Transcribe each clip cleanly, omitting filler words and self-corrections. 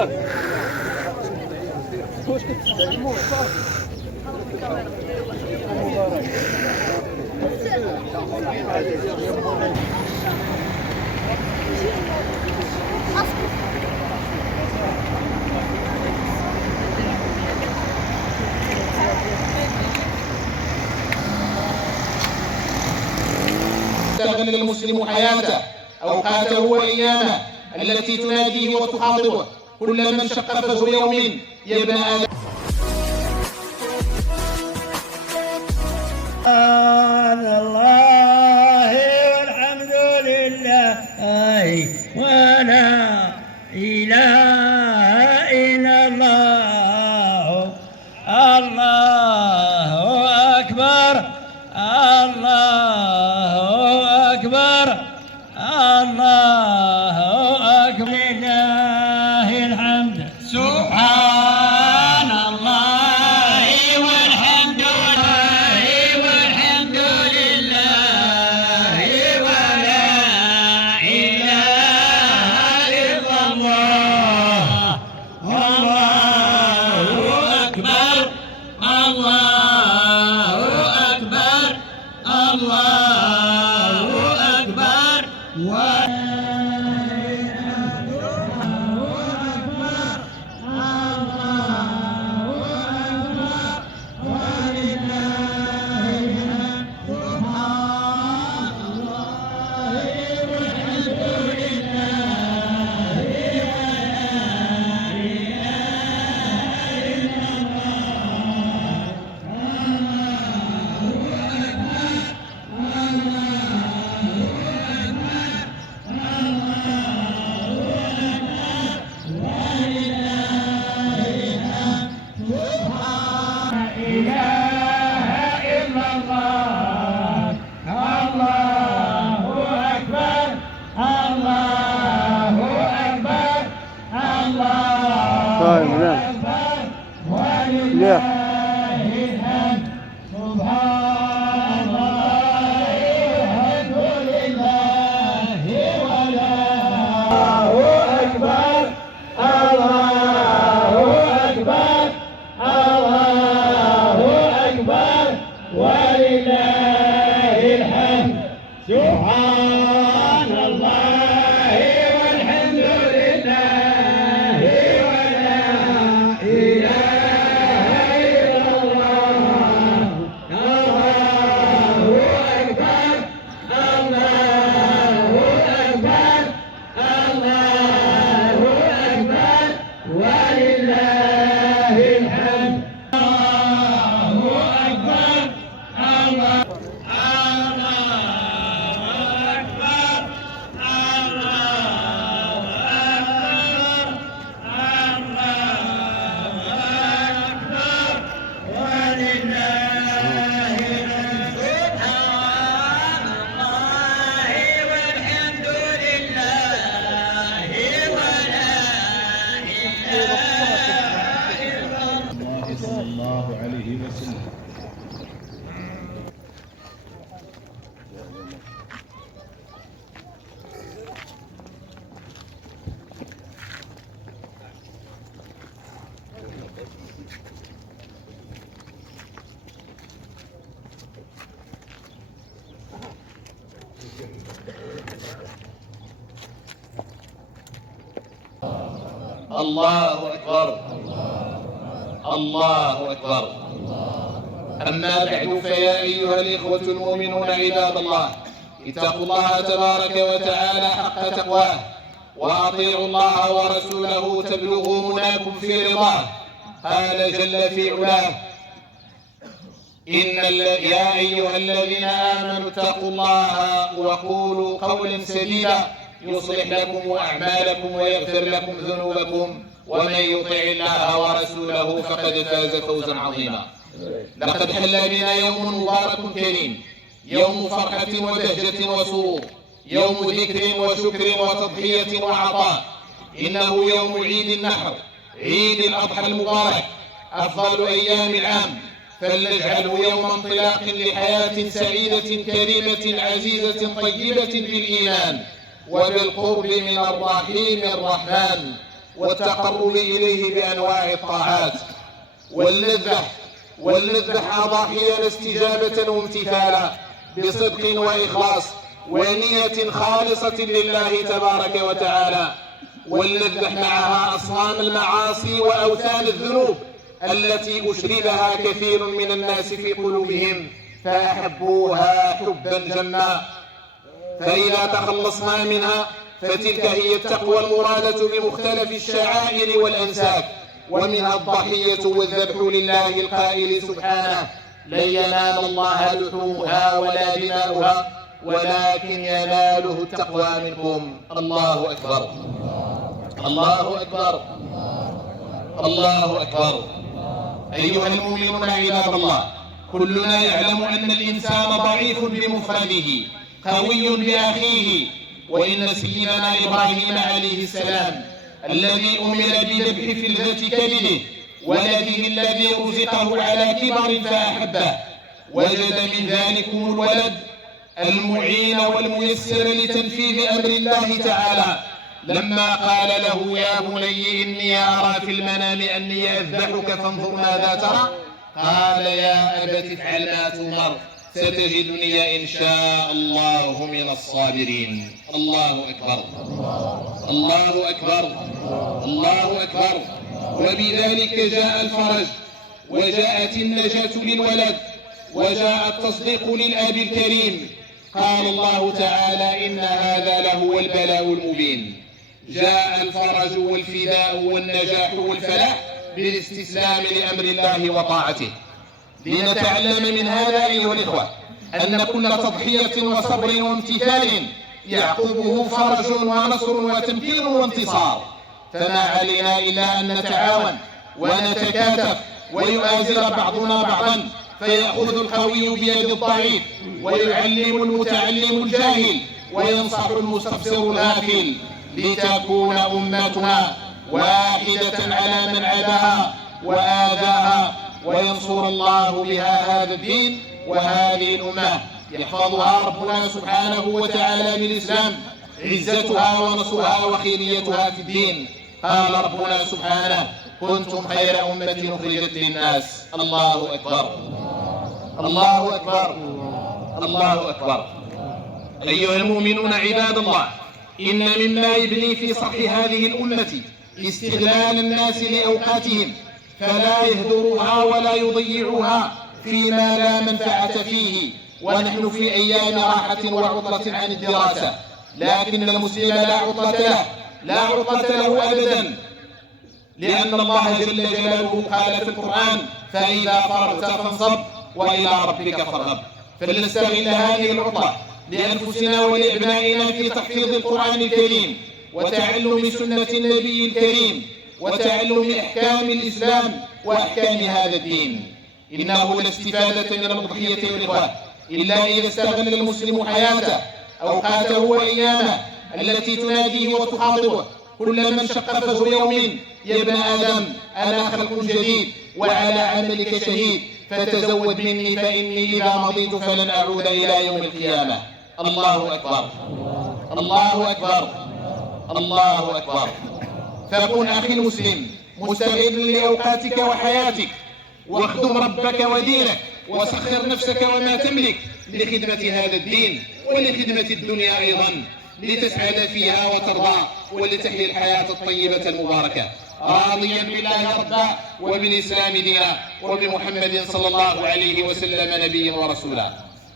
استغل المسلم حياته أوقاته وأيامه التي تناديه وتخاطبه كلما انشق فجر يوم يا ابن آدم. الله والحمد لله ولا إله إلا الله. الله أكبر الله أكبر الله أكبر لله الحمد. سبحان الله والحمد لله والحمد لله ولا إله إلا الله. الله أكبر الله أكبر الله أكبر سبحان الله والحمد لله ولا إله إلا الله. الله أكبر الله أكبر الله أكبر ولله الحمد. الله أكبر الله صلى الله عليه وسلم. الله أكبر الله أكبر. أما بعد فيا أيها الإخوة المؤمنون عباد الله، اتقوا الله تبارك وتعالى حق تقواه وأطيعوا الله ورسوله تبلغوا مناكم في رضاه. قال جل في علاه: يا أيها الذين آمنوا اتقوا الله وقولوا قولا سديدا يصلح لكم أعمالكم ويغفر لكم ذنوبكم ومن يطع الله ورسوله فقد فاز فوزا عظيما. لقد حل بنا يوم مبارك كريم، يوم فرحة وبهجة وسرور، يوم ذكر وشكر وتضحية وعطاء. إنه يوم عيد النحر، عيد الأضحى المبارك، أفضل أيام العام، فلنجعله يوم انطلاق لحياة سعيدة كريمة عزيزة طيبة بالإيمان وبالقرب من الرحيم الرحمن. والتقرب إليه بأنواع الطاعات. ولنذبح أضاحينا استجابة وامتثالا بصدق وإخلاص ونية خالصة لله تبارك وتعالى. ولنذبح معها أصنام المعاصي وأوثان الذنوب التي أشربها كثير من الناس في قلوبهم فأحبوها حبا جما، فإذا تخلصنا منها فتلك هي التقوى المرادة بمختلف الشعائر والأنساك، ومنها الضحية والذبح لله القائل سبحانه: لن ينال الله لحومها ولا دماؤها ولكن يناله التقوى منكم. الله أكبر، الله أكبر، الله أكبر. أيها المؤمنون عباد الله، كلنا يعلم أن الإنسان ضعيف بمفرده قوي بأخيه، وإن سيدنا إبراهيم عليه السلام الذي أمر بذبح فلذة كبده ولده الذي رزقه على كبر فأحبه، وجد من ذلكم الولد المعين والميسر لتنفيذ أمر الله تعالى، لما قال له: يا بني إني أرى في المنام أني أذبحك فانظر ماذا ترى؟ قال: يا أبت افعل ما تؤمر ستجدني إن شاء الله من الصابرين. الله أكبر، الله أكبر، الله أكبر. وبذلك جاء الفرج وجاءت النجاة للولد وجاء التصديق للأب الكريم. قال الله تعالى: إن هذا لهو البلاء المبين. جاء الفرج والفداء والنجاح والفلاح بالاستسلام لأمر الله وطاعته. لنتعلم من هذا أيها الإخوة أن كل تضحية وصبر وامتثال يعقبه فرج ونصر وتمكين وانتصار، فما علينا إلا أن نتعاون ونتكاتف ويؤازر بعضنا بعضا، فيأخذ القوي بيد الضعيف ويعلم المتعلم الجاهل وينصح المستبصر الغافل، لتكون أمتنا واحدة على من عداها وآذاها، وينصر الله بها هذا الدين وهذه الأمة، يحفظها ربنا سبحانه وتعالى بالإسلام، عزتها ونصرها وخيريتها في الدين. قال ربنا سبحانه: كنتم خير أمة أخرجت للناس. الله أكبر، الله أكبر، الله أكبر. أيها المؤمنون عباد الله، إن مما يبني في صرح هذه الأمة استغلال الناس لأوقاتهم، فلا يهدروها ولا يضيعوها فيما لا منفعة فيه، ونحن في أيام راحة وعطلة عن الدراسة، لكن المسلم لا عطلة له، لا عطلة له أبدا، لأن الله جل جلاله قال في القرآن: فإذا فرغت فانصب وإلى ربك فارغب. فلنستغل هذه العطلة لأنفسنا ولأبنائنا في تحفيظ القرآن الكريم وتعلم سنة النبي الكريم وتعلم أحكام الإسلام وأحكام هذا الدين. إنه لا استفادة من الأضحية والإخوة إلا إذا استغل المسلم حياته، أوقاته وأيامه التي تناديه وتخاطبه: كل من شق فجر يوم يا ابن آدم أنا خلق جديد وعلى عملك شهيد، فتزود مني فإني إذا مضيت فلن أعود إلى يوم القيامة. الله أكبر، الله أكبر، الله أكبر. فكن أخي المسلم مستغل لأوقاتك وحياتك، واخدم ربك ودينك، وسخر نفسك وما تملك لخدمة هذا الدين ولخدمة الدنيا أيضا، لتسعد فيها وترضى ولتحيي الحياة الطيبة المباركة، راضيا بالله ربا وبالإسلام دينا وبمحمد صلى الله عليه وسلم نبيا ورسولا.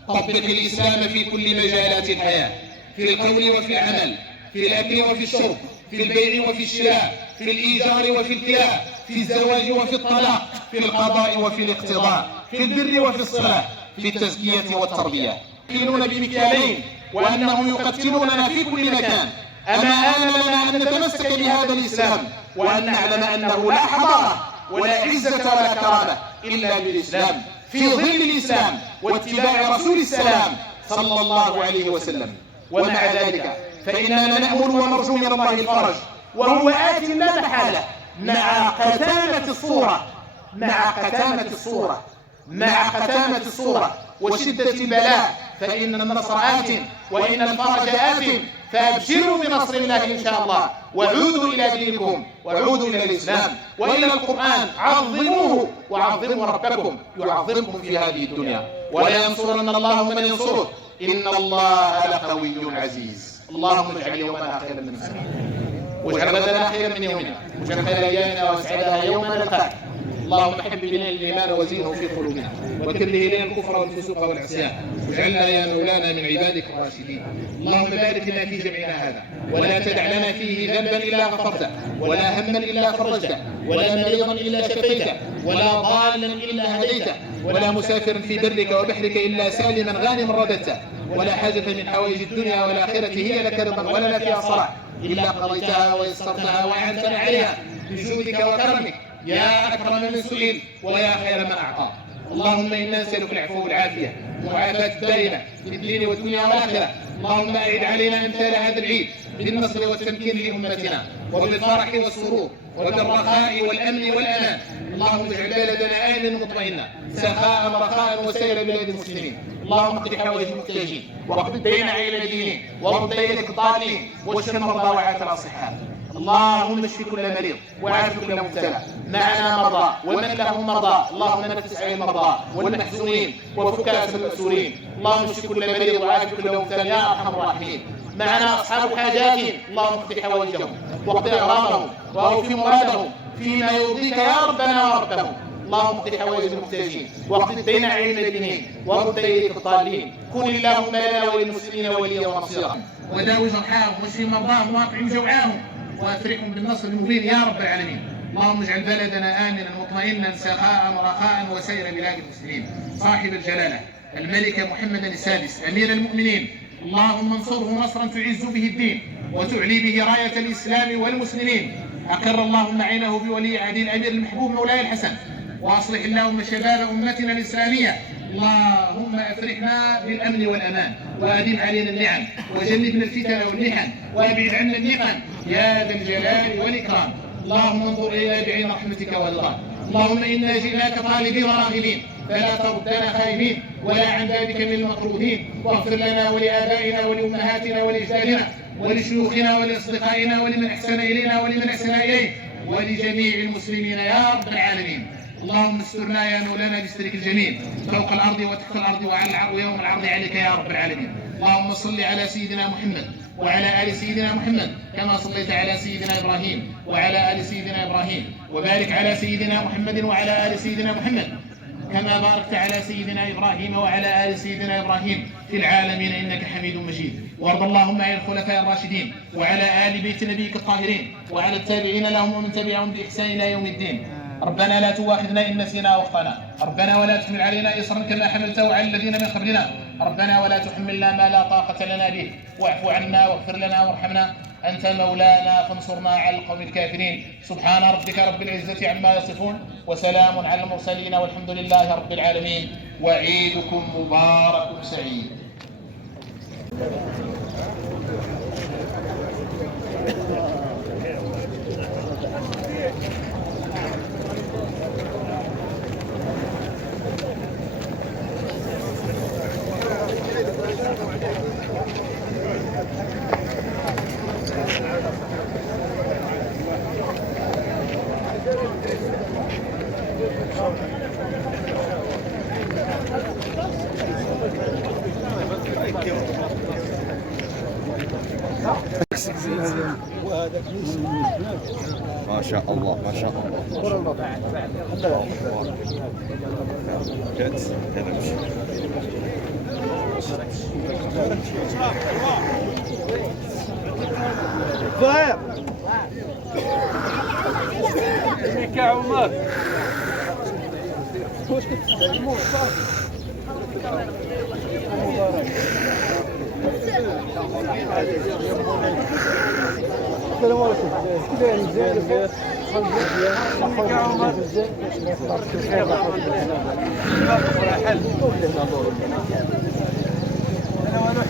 طبق الإسلام في كل مجالات الحياة، في القول وفي العمل، في الأكل وفي الشرب، في البيع وفي الشراء، في الإيجار وفي الكراء، في الزواج وفي الطلاق، في القضاء وفي الاقتضاء، في البر وفي الصلاة، في التزكية والتربية. يقتلون بمكيالين وأنهم يقتلوننا في كل مكان. أما آن لنا أن نتمسك بهذا الإسلام وأن نعلم أنه لا حضارة ولا عزة ولا كرامة إلا بالإسلام، في ظل الإسلام واتباع رسول السلام صلى الله عليه وسلم. ومع ذلك فإننا نأمل ونرجو من الله الفرج، وهو آت لا محالة، مع قتامة الصورة، مع قتامة الصورة، مع قتامة الصورة وشدة البلاء، فإن النصر آت وإن الفرج آت فأبشروا بنصر الله إن شاء الله، وعودوا إلى دينكم، وعودوا إلى الإسلام وإلى القرآن، عظموه وعظموا ربكم يعظمكم في هذه الدنيا، ولا ينصرن الله من ينصره، إن الله لقوي عزيز. اللهم اجعل يومنا خيرا من سنة، واجعل غدنا خيرا من يومنا، واجعل خير أيامنا واسعدها يوم نلقاك. اللهم حبب إلينا الإيمان وزينه في قلوبنا، وكره إلينا الكفر والفسوق والعصيان، واجعلنا يا مولانا من عبادك الراشدين. اللهم بارك لنا في جمعنا هذا، ولا تدع لنا فيه ذنبا إلا غفرته، ولا هما إلا فرجته، ولا مريضا إلا شفيته، ولا ضالا إلا هديته، ولا مسافرا في برك وبحرك إلا سالما غانما رددته، ولا حاجة من حوائج الدنيا والآخرة هي لك رضا ولنا فيها صلاح إلا قضيتها ويسرتها وأعنتنا عليها بجودك وكرمك يا أكرم من سئل ويا خير من أعطى. اللهم إنا نسألك العفو والعافية والمعافاة الدائمة في الدين والدنيا والآخرة. اللهم أعد علينا أمثال هذا العيد بالنصر والتمكين لأمتنا، وبالفرح والسرور، وبالرخاء والأمن والأمان. اللهم اجعل بلدنا آمنا مطمئنا سخاء رخاء وسائر بلاد المسلمين. اللهم اقض حوائج المحتاجين، واقض الدين عن المدينين، وارد دينك الضالين، واشف المرضى وعافى الأصحاء. اللهم اشف كل مريض وعاف كل مبتلى، معنا مرضى ومن لهم مرضى، اللهم نفس عن المرضى والمحزونين وفك اسر المأسورين. اللهم اشف كل مريض وعاف كل مبتلى يا ارحم الراحمين. معنا اصحاب حاجاتهم، اللهم اقض حوائجهم واقض اغراضهم واوف مرادهم فيما يرضيك يا ربنا وربهم. اللهم اقض حوائج المحتاجين، واقض الدين عن المدينين، وارد اليك الضالين. كن اللهم لنا وللمسلمين وليا ونصيرا، وداوي جرحاهم واشف مرضاهم واطعم جوعاهم، وأفرحهم بالنصر المبين يا رب العالمين. اللهم اجعل بلدنا آمنا مطمئنا سخاء رخاء وسائر بلاد المسلمين. صاحب الجلالة الملك محمد السادس أمير المؤمنين، اللهم انصره نصرا تعز به الدين وتعلي به راية الإسلام والمسلمين. أقر اللهم عينه بولي عهد الأمير المحبوب مولاي الحسن، وأصلح اللهم شباب أمتنا الإسلامية. اللهم أفرحنا بالأمن والأمان، وأدم علينا النعم، وجنبنا الفتن والمحن، وأبعد عنا النقم يا ذا الجلال والإكرام. اللهم انظر إلينا بعين رحمتك والله. اللهم إنا جئناك طالبين راغبين، فلا تردنا خائبين، ولا عن بابك من المطرودين. واغفر لنا ولآبائنا ولأمهاتنا ولأجدادنا ولشيوخنا ولأصدقائنا ولمن أحسن إلينا ولمن أحسن إليه ولجميع المسلمين يا رب العالمين. اللهم استرنا يا مولانا بسترك الجميل فوق الأرض وتحت الأرض ويوم العرض عليك يا رب العالمين. اللهم صل على سيدنا محمد وعلى آل سيدنا محمد كما صليت على سيدنا إبراهيم وعلى آل سيدنا إبراهيم، وبارك على سيدنا محمد وعلى آل سيدنا محمد كما باركت على سيدنا إبراهيم وعلى آل سيدنا إبراهيم في العالمين إنك حميد مجيد. وارض اللهم عن الخلفاء الراشدين وعلى آل بيت نبيك الطاهرين وعلى التابعين لهم ومن تبعهم بإحسان إلى يوم الدين. ربنا لا تؤاخذنا إن نسينا واخطأنا، ربنا ولا تحمل علينا إصرا كما حملته على الذين من قبلنا، ربنا ولا تحملنا ما لا طاقة لنا به، واعف عنا واغفر لنا وارحمنا، أنت مولانا فانصرنا على القوم الكافرين. سبحان ربك رب العزة عما يصفون، وسلام على المرسلين، والحمد لله رب العالمين، وعيدكم مبارك سعيد. ما شاء الله ما شاء الله. جت هنا مشي. ظاهر يا عمر واش كتسمعوا السلام عليكم. كيف مزيان مزيان صحة يا عمر مزيان انا ونروح